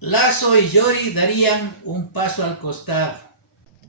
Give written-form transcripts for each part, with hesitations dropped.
Lasso y Yori darían un paso al costado.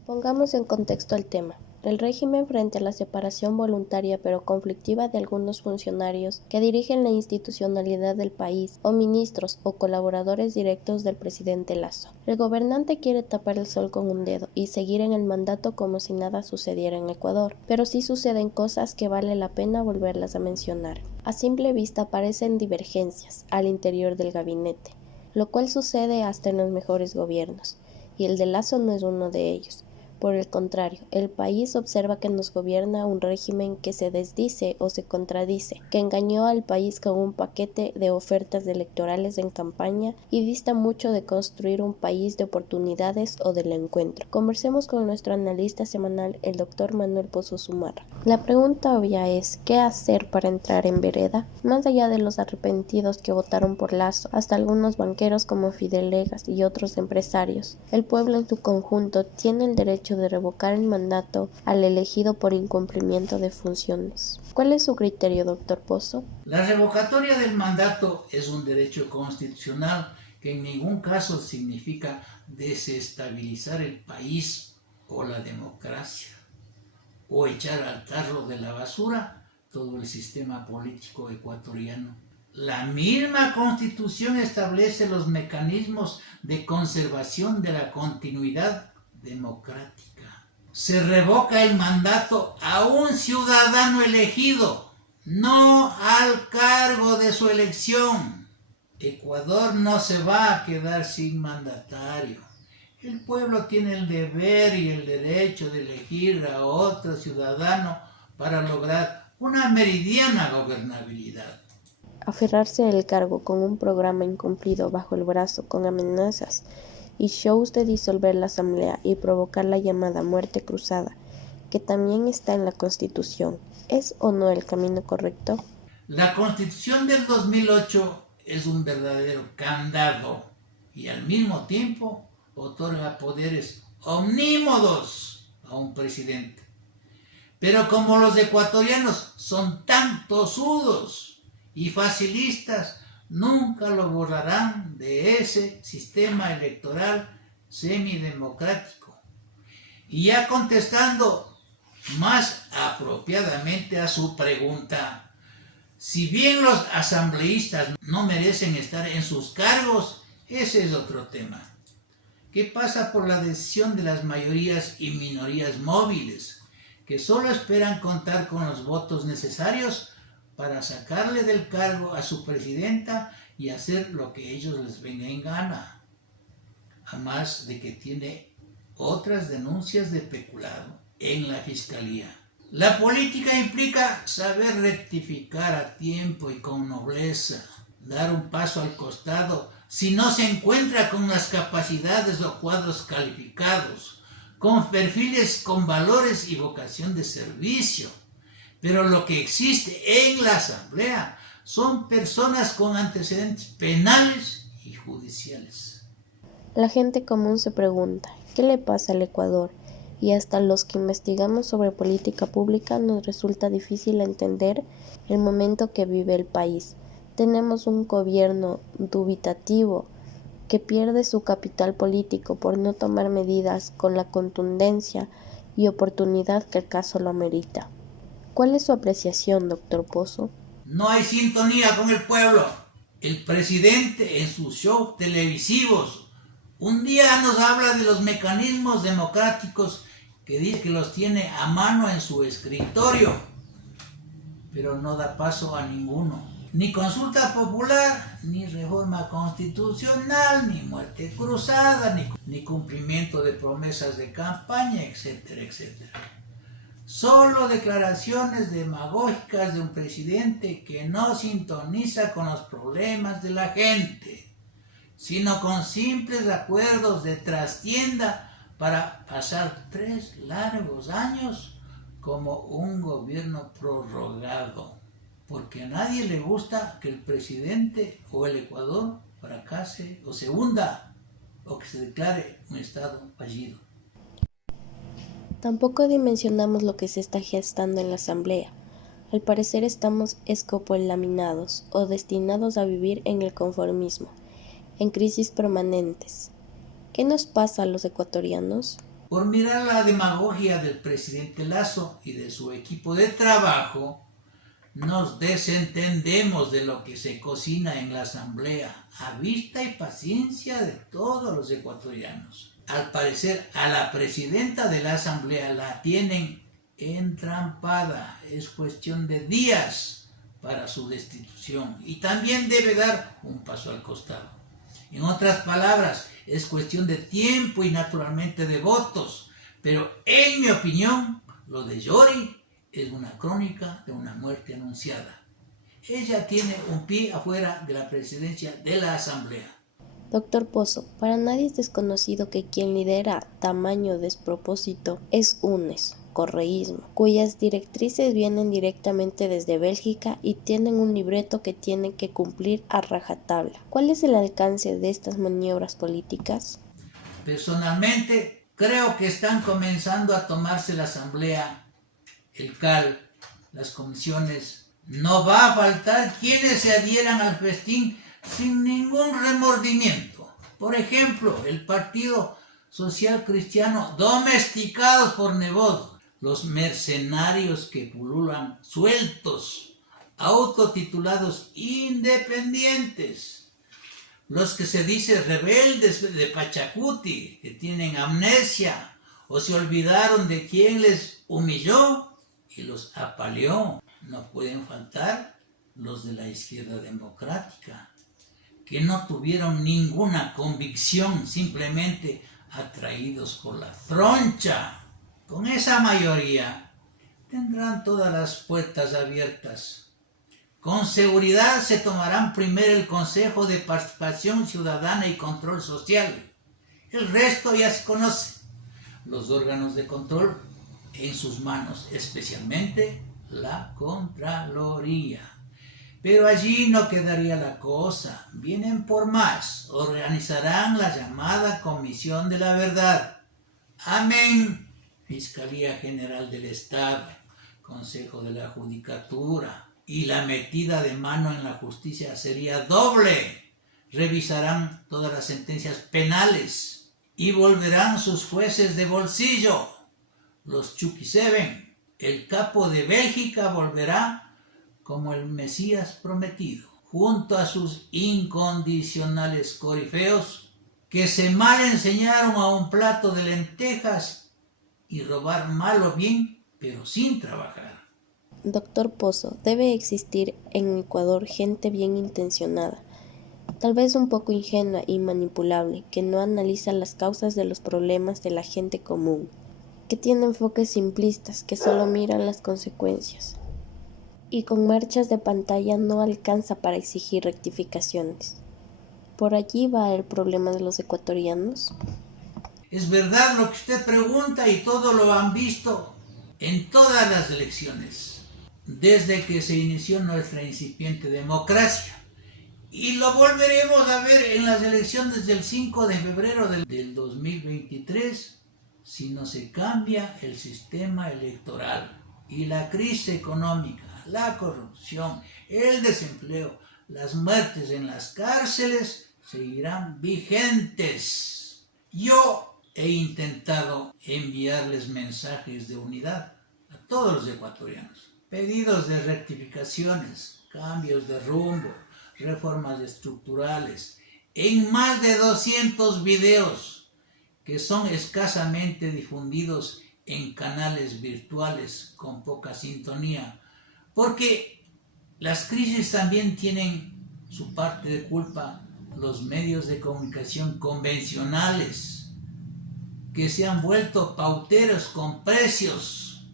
Pongamos en contexto el tema. El régimen frente a la separación voluntaria pero conflictiva de algunos funcionarios que dirigen la institucionalidad del país, o ministros o colaboradores directos del presidente Lasso. El gobernante quiere tapar el sol con un dedo y seguir en el mandato como si nada sucediera en Ecuador, pero sí suceden cosas que vale la pena volverlas a mencionar. A simple vista aparecen divergencias al interior del gabinete, lo cual sucede hasta en los mejores gobiernos, y el de Lasso no es uno de ellos. Por el contrario, el país observa que nos gobierna un régimen que se desdice o se contradice, que engañó al país con un paquete de ofertas electorales en campaña y dista mucho de construir un país de oportunidades o del encuentro. Conversemos con nuestro analista semanal, el doctor Manuel Pozo Zumarra. La pregunta obvia es, ¿qué hacer para entrar en vereda? Más allá de los arrepentidos que votaron por Lasso, hasta algunos banqueros como Fidel Legas y otros empresarios, el pueblo en su conjunto tiene el derecho de revocar el mandato al elegido por incumplimiento de funciones. ¿Cuál es su criterio, doctor Pozo? La revocatoria del mandato es un derecho constitucional que en ningún caso significa desestabilizar el país o la democracia o echar al tarro de la basura todo el sistema político ecuatoriano. La misma Constitución establece los mecanismos de conservación de la continuidad democrática. Se revoca el mandato a un ciudadano elegido, no al cargo de su elección. Ecuador no se va a quedar sin mandatario. El pueblo tiene el deber y el derecho de elegir a otro ciudadano para lograr una meridiana gobernabilidad. Aferrarse al cargo con un programa incumplido bajo el brazo con amenazas y shows de disolver la asamblea y provocar la llamada muerte cruzada, que también está en la Constitución, ¿es o no el camino correcto? La Constitución del 2008 es un verdadero candado y al mismo tiempo otorga poderes omnímodos a un presidente. Pero como los ecuatorianos son tan tosudos y facilistas, nunca lo borrarán de ese sistema electoral semidemocrático. Y ya contestando más apropiadamente a su pregunta, si bien los asambleístas no merecen estar en sus cargos, ese es otro tema. ¿Qué pasa por la decisión de las mayorías y minorías móviles, que solo esperan contar con los votos necesarios para sacarle del cargo a su presidenta y hacer lo que ellos les venga en gana? Además de que tiene otras denuncias de peculado en la fiscalía. La política implica saber rectificar a tiempo y con nobleza, dar un paso al costado si no se encuentra con las capacidades o cuadros calificados, con perfiles con valores y vocación de servicio. Pero lo que existe en la Asamblea son personas con antecedentes penales y judiciales. La gente común se pregunta, ¿qué le pasa al Ecuador? Y hasta los que investigamos sobre política pública nos resulta difícil entender el momento que vive el país. Tenemos un gobierno dubitativo que pierde su capital político por no tomar medidas con la contundencia y oportunidad que el caso lo amerita. ¿Cuál es su apreciación, doctor Pozo? No hay sintonía con el pueblo. El presidente en sus shows televisivos un día nos habla de los mecanismos democráticos que dice que los tiene a mano en su escritorio, pero no da paso a ninguno. Ni consulta popular, ni reforma constitucional, ni muerte cruzada, ni cumplimiento de promesas de campaña, etcétera, etcétera. Solo declaraciones demagógicas de un presidente que no sintoniza con los problemas de la gente, sino con simples acuerdos de trastienda para pasar 3 largos años como un gobierno prorrogado. Porque a nadie le gusta que el presidente o el Ecuador fracase o se hunda o que se declare un estado fallido. Tampoco dimensionamos lo que se está gestando en la Asamblea. Al parecer estamos escopolaminados o destinados a vivir en el conformismo. en crisis permanentes. ¿Qué nos pasa a los ecuatorianos? Por mirar la demagogia del presidente Lasso y de su equipo de trabajo, nos desentendemos de lo que se cocina en la asamblea, a vista y paciencia de todos los ecuatorianos. Al parecer, a la presidenta de la asamblea la tienen entrampada. Es cuestión de días para su destitución y también debe dar un paso al costado. En otras palabras, es cuestión de tiempo y naturalmente de votos, pero en mi opinión, lo de Yori es una crónica de una muerte anunciada. Ella tiene un pie afuera de la presidencia de la asamblea. Doctor Pozo, para nadie es desconocido que quien lidera tamaño despropósito es UNES, correísmo, cuyas directrices vienen directamente desde Bélgica y tienen un libreto que tienen que cumplir a rajatabla. ¿Cuál es el alcance de estas maniobras políticas? Personalmente, creo que están comenzando a tomarse la asamblea, el CAL, las comisiones. No va a faltar quienes se adhieran al festín sin ningún remordimiento. Por ejemplo, el Partido Social Cristiano, domesticados por Nebot, los mercenarios que pululan sueltos, autotitulados independientes, los que se dicen rebeldes de Pachacuti, que tienen amnesia o se olvidaron de quién les humilló y los apaleó. No pueden faltar los de la izquierda democrática, que no tuvieron ninguna convicción, simplemente atraídos por la troncha. Con esa mayoría tendrán todas las puertas abiertas. Con seguridad se tomarán primero el Consejo de Participación Ciudadana y Control Social. El resto ya se conoce. Los órganos de control en sus manos, especialmente la Contraloría. Pero allí no quedaría la cosa. Vienen por más. Organizarán la llamada Comisión de la Verdad. Amén. Fiscalía General del Estado, Consejo de la Judicatura, y la metida de mano en la justicia sería doble. Revisarán todas las sentencias penales y volverán sus jueces de bolsillo. Los Chucky Seven, el capo de Bélgica, volverá como el Mesías prometido, junto a sus incondicionales corifeos que se mal enseñaron a un plato de lentejas y robar mal o bien, pero sin trabajar. Doctor Pozo, debe existir en Ecuador gente bien intencionada, tal vez un poco ingenua y manipulable, que no analiza las causas de los problemas de la gente común, que tiene enfoques simplistas, que solo miran las consecuencias, y con marchas de pantalla no alcanza para exigir rectificaciones. ¿Por allí va el problema de los ecuatorianos? Es verdad lo que usted pregunta y todo lo han visto en todas las elecciones, desde que se inició nuestra incipiente democracia. Y lo volveremos a ver en las elecciones del 5 de febrero del 2023 si no se cambia el sistema electoral. Y la crisis económica, la corrupción, el desempleo, las muertes en las cárceles seguirán vigentes. Yo he intentado enviarles mensajes de unidad a todos los ecuatorianos, pedidos de rectificaciones, cambios de rumbo, reformas estructurales, en más de 200 videos que son escasamente difundidos en canales virtuales con poca sintonía, porque las crisis también tienen su parte de culpa los medios de comunicación convencionales, que se han vuelto pauteros con precios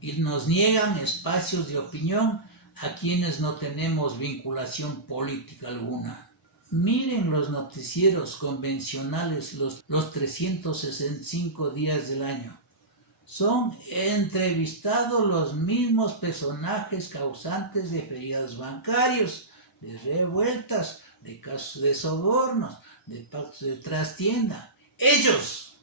y nos niegan espacios de opinión a quienes no tenemos vinculación política alguna. Miren los noticieros convencionales los 365 días del año. Son entrevistados los mismos personajes causantes de feriados bancarios, de revueltas, de casos de sobornos, de pactos de trastienda. Ellos,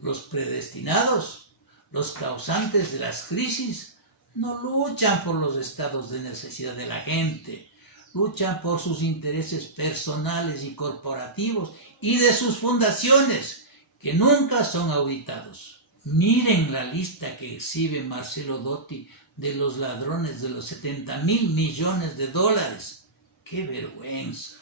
los predestinados, los causantes de las crisis, no luchan por los estados de necesidad de la gente, luchan por sus intereses personales y corporativos y de sus fundaciones, que nunca son auditados. Miren la lista que exhibe Marcelo Dotti de los ladrones de los 70.000 millones de dólares. ¡Qué vergüenza!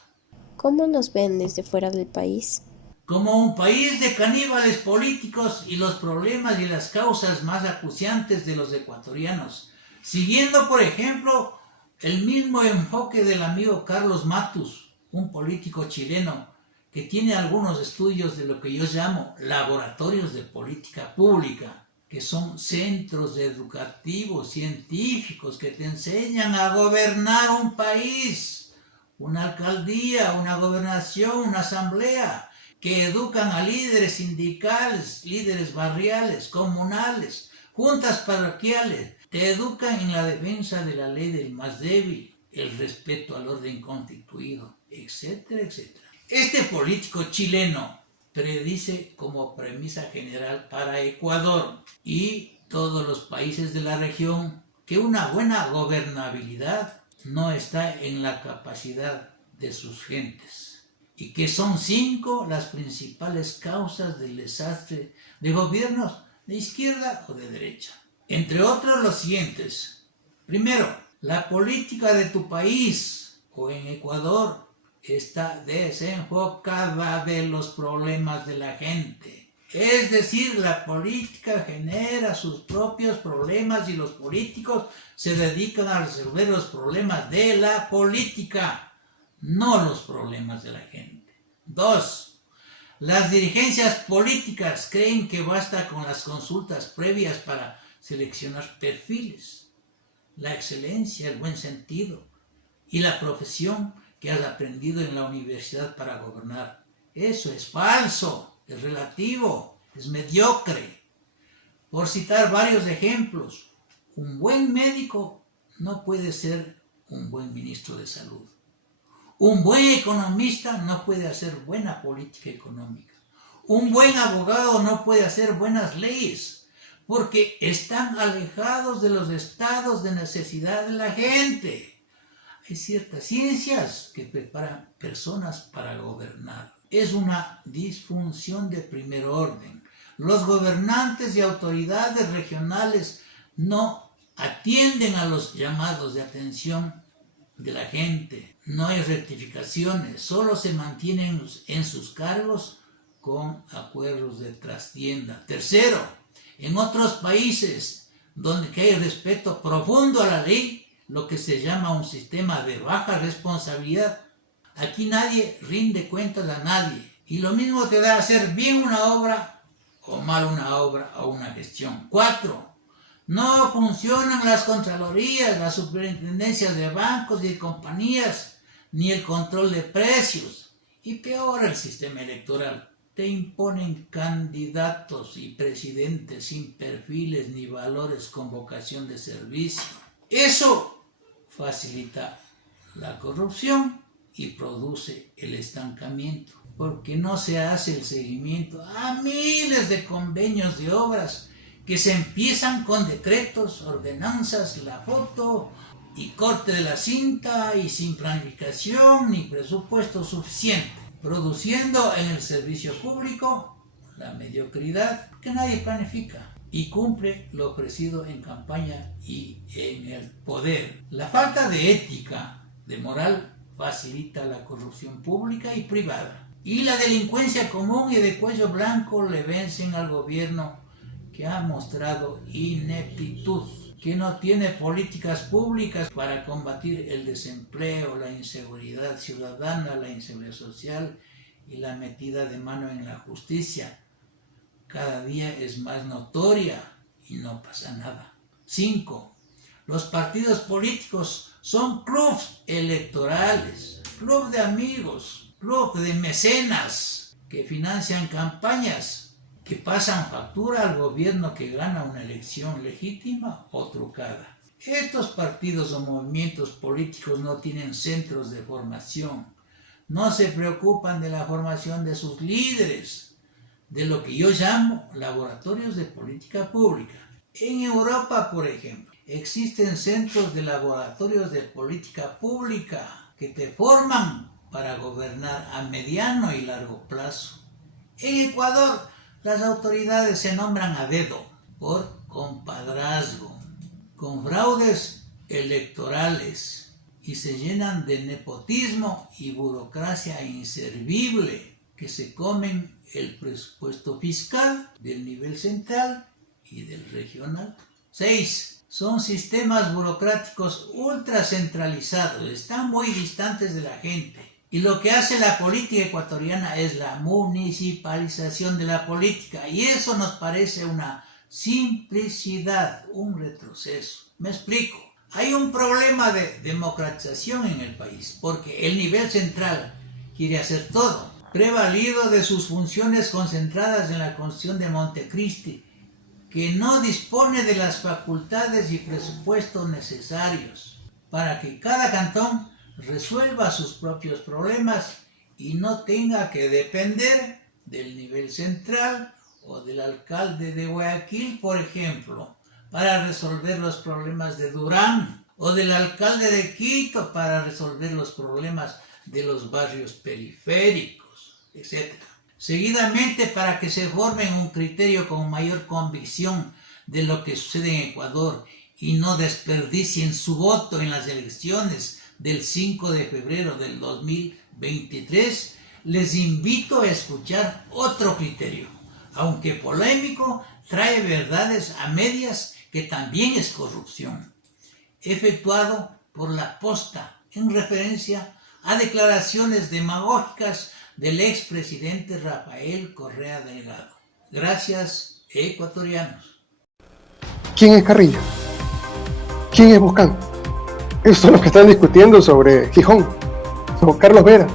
¿Cómo nos ven desde fuera del país? Como un país de caníbales políticos y los problemas y las causas más acuciantes de los ecuatorianos, siguiendo, por ejemplo, el mismo enfoque del amigo Carlos Matus, un político chileno que tiene algunos estudios de lo que yo llamo laboratorios de política pública, que son centros educativos, científicos, que te enseñan a gobernar un país, una alcaldía, una gobernación, una asamblea, que educan a líderes sindicales, líderes barriales, comunales, juntas parroquiales, te educan en la defensa de la ley del más débil, el respeto al orden constituido, etcétera, etcétera. Este político chileno predice como premisa general para Ecuador y todos los países de la región que una buena gobernabilidad no está en la capacidad de sus gentes, y que son 5 las principales causas del desastre de gobiernos de izquierda o de derecha. Entre otros los siguientes. Primero, la política de tu país o en Ecuador está desenfocada de los problemas de la gente. Es decir, la política genera sus propios problemas y los políticos se dedican a resolver los problemas de la política, no los problemas de la gente. 2. Las dirigencias políticas creen que basta con las consultas previas para seleccionar perfiles, la excelencia, el buen sentido y la profesión que has aprendido en la universidad para gobernar. Eso es falso, es relativo, es mediocre. Por citar varios ejemplos, un buen médico no puede ser un buen ministro de salud. Un buen economista no puede hacer buena política económica. Un buen abogado no puede hacer buenas leyes, porque están alejados de los estados de necesidad de la gente. Hay ciertas ciencias que preparan personas para gobernar. Es una disfunción de primer orden. Los gobernantes y autoridades regionales no atienden a los llamados de atención de la gente. No hay rectificaciones, solo se mantienen en sus cargos con acuerdos de trastienda. Tercero, en otros países donde hay respeto profundo a la ley, lo que se llama un sistema de baja responsabilidad, aquí nadie rinde cuentas a nadie. Y lo mismo te da hacer bien una obra o mal una obra o una gestión. 4. No funcionan las contralorías, las superintendencias de bancos y de compañías, ni el control de precios. Y peor, el sistema electoral. Te imponen candidatos y presidentes sin perfiles ni valores con vocación de servicio. Eso facilita la corrupción y produce el estancamiento, porque no se hace el seguimiento a miles de convenios de obras que se empiezan con decretos, ordenanzas, la foto y corte de la cinta y sin planificación ni presupuesto suficiente, produciendo en el servicio público la mediocridad que nadie planifica y cumple lo ofrecido en campaña y en el poder. La falta de ética, de moral, facilita la corrupción pública y privada. Y la delincuencia común y de cuello blanco le vencen al gobierno que ha mostrado ineptitud, que no tiene políticas públicas para combatir el desempleo, la inseguridad ciudadana, la inseguridad social y la metida de mano en la justicia. Cada día es más notoria y no pasa nada. 5. Los partidos políticos son clubes electorales, club de amigos, club de mecenas que financian campañas, que pasan factura al gobierno que gana una elección legítima o trucada. Estos partidos o movimientos políticos no tienen centros de formación, no se preocupan de la formación de sus líderes, de lo que yo llamo laboratorios de política pública. En Europa, por ejemplo, existen centros de laboratorios de política pública que te forman para gobernar a mediano y largo plazo. En Ecuador, las autoridades se nombran a dedo, por compadrazgo, con fraudes electorales, y se llenan de nepotismo y burocracia inservible, que se comen el presupuesto fiscal del nivel central y del regional. 6. Son sistemas burocráticos ultracentralizados, están muy distantes de la gente. Y lo que hace la política ecuatoriana es la municipalización de la política. Y eso nos parece una simplicidad, un retroceso. Me explico. Hay un problema de democratización en el país, porque el nivel central quiere hacer todo, prevalido de sus funciones concentradas en la Constitución de Montecristi, que no dispone de las facultades y presupuestos necesarios para que cada cantón resuelva sus propios problemas y no tenga que depender del nivel central o del alcalde de Guayaquil, por ejemplo, para resolver los problemas de Durán, o del alcalde de Quito para resolver los problemas de los barrios periféricos, etc. Seguidamente, para que se formen un criterio con mayor convicción de lo que sucede en Ecuador y no desperdicien su voto en las elecciones del 5 de febrero del 2023, les invito a escuchar otro criterio, aunque polémico, trae verdades a medias que también es corrupción, efectuado por la Posta en referencia a declaraciones demagógicas del expresidente Rafael Correa Delgado. Gracias, ecuatorianos. ¿Quién es Carrillo? ¿Quién es Buscán? Esos son los que están discutiendo sobre Gijón, sobre Carlos Vera,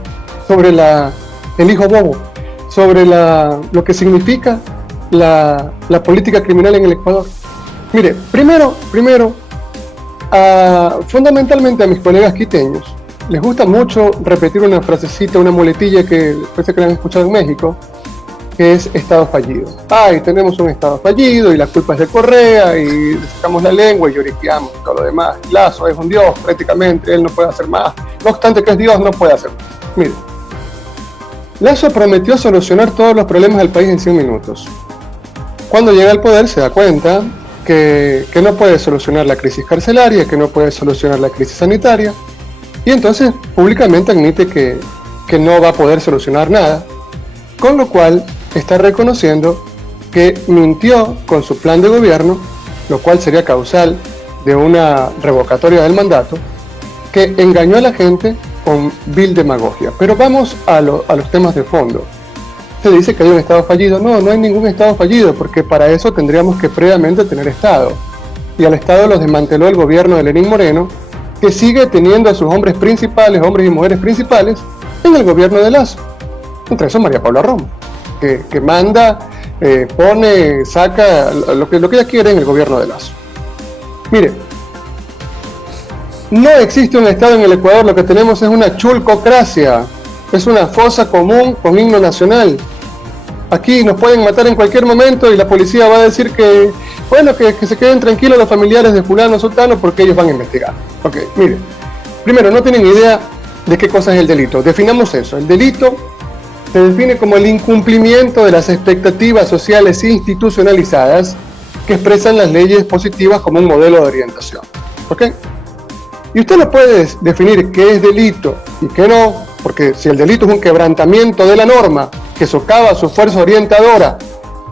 sobre el hijo bobo, sobre lo que significa la política criminal en el Ecuador. Mire, primero, fundamentalmente a mis colegas quiteños les gusta mucho repetir una frasecita, una muletilla que parece que la han escuchado en México, que es Estado fallido. Ay, tenemos un Estado fallido y la culpa es de Correa y le sacamos la lengua y lloriqueamos y todo lo demás. Lazo es un dios prácticamente, él no puede hacer más. No obstante que es Dios, no puede hacer más. Mire, Lazo prometió solucionar todos los problemas del país en 100 minutos. Cuando llega al poder se da cuenta que no puede solucionar la crisis carcelaria, que no puede solucionar la crisis sanitaria, y entonces públicamente admite que no va a poder solucionar nada, con lo cual está reconociendo que mintió con su plan de gobierno, lo cual sería causal de una revocatoria del mandato, que engañó a la gente con vil demagogia. Pero vamos a los temas de fondo. Se dice que hay un Estado fallido. No hay ningún Estado fallido, porque para eso tendríamos que previamente tener Estado. Y al Estado los desmanteló el gobierno de Lenín Moreno, que sigue teniendo a sus hombres principales, hombres y mujeres principales, en el gobierno de Lazo. Entre eso María Paula Romo, que manda, pone, saca lo que ella quiere en el gobierno de Lazo. Mire, no existe un Estado en el Ecuador, lo que tenemos es una chulcocracia, es una fosa común con himno nacional. Aquí nos pueden matar en cualquier momento y la policía va a decir que, bueno, que se queden tranquilos los familiares de fulano sultano porque ellos van a investigar. Ok, mire, primero, no tienen idea de qué cosa es el delito. Definamos eso. El delito se define como el incumplimiento de las expectativas sociales institucionalizadas que expresan las leyes positivas como un modelo de orientación. ¿Ok? Y usted no puede definir qué es delito y qué no, porque si el delito es un quebrantamiento de la norma que socava su fuerza orientadora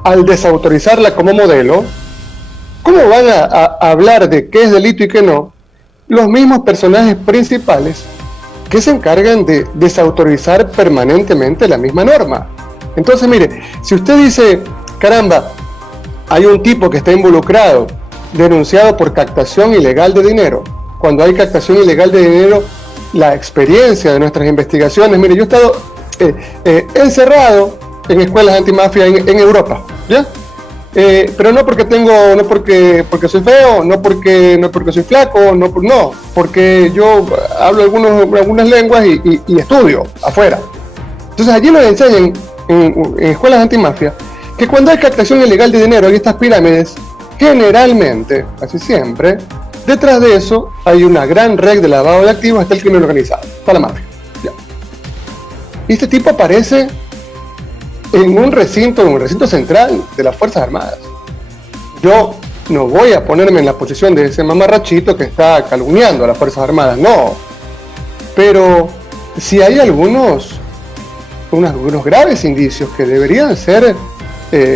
al desautorizarla como modelo, ¿cómo van a hablar de qué es delito y qué no los mismos personajes principales que se encargan de desautorizar permanentemente la misma norma? Entonces, mire, si usted dice, caramba, hay un tipo que está involucrado, denunciado por captación ilegal de dinero. Cuando hay captación ilegal de dinero, la experiencia de nuestras investigaciones, mire, yo he estado encerrado en escuelas antimafia en Europa, ¿ya? Pero no porque porque soy feo, no porque soy flaco, no, porque yo hablo algunas lenguas y estudio afuera. Entonces allí nos enseñan en escuelas antimafia que cuando hay captación ilegal de dinero en estas pirámides, generalmente, casi siempre, Detrás de eso hay una gran red de lavado de activos, está el crimen organizado, está la mafia. Ya. Y este tipo aparece en un recinto central de las Fuerzas Armadas. Yo no voy a ponerme en la posición de ese mamarrachito que está calumniando a las Fuerzas Armadas, no. Pero sí hay unos graves indicios que deberían ser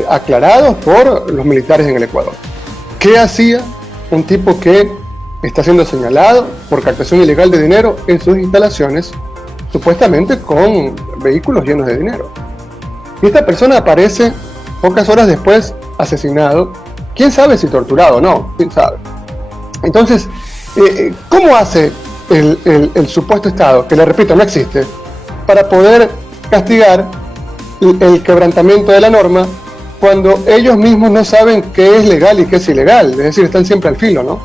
aclarados por los militares en el Ecuador. ¿Qué hacía un tipo que está siendo señalado por captación ilegal de dinero en sus instalaciones, supuestamente con vehículos llenos de dinero? Y esta persona aparece pocas horas después asesinado. ¿Quién sabe si torturado o no? ¿Quién sabe? Entonces, ¿cómo hace el supuesto Estado, que le repito, no existe, para poder castigar el quebrantamiento de la norma cuando ellos mismos no saben qué es legal y qué es ilegal? Es decir, están siempre al filo, ¿no?